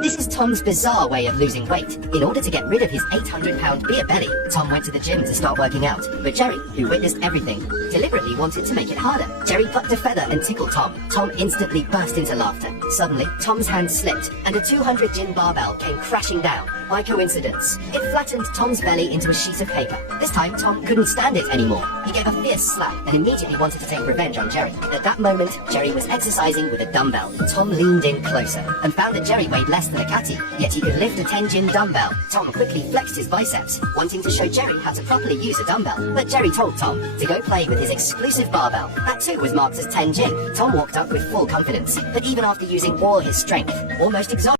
This is Tom's bizarre way of losing weight. In order to get rid of his 800-pound beer belly, Tom went to the gym to start working out. But Jerry, who witnessed everything, deliberately wanted to make it harder. Jerry plucked a feather and tickled Tom. Tom instantly burst into laughter. Suddenly, Tom's hand slipped, and a 200-gin barbell came crashing down. By coincidence, it flattened Tom's belly into a sheet of paper. This time, Tom couldn't stand it anymore. He gave a fierce slap and immediately wanted to take revenge on Jerry. At that moment, Jerry was exercising with a dumbbell. Tom leaned in closer and found that Jerry weighed less than a catty, yet he could lift a 10-gin dumbbell. Tom quickly flexed his biceps, wanting to show Jerry how to properly use a dumbbell. But Jerry told Tom to go play with his exclusive barbell. That too was marked as 10 gin. Tom walked up with full confidence, but even after using all his strength, almost exhausted,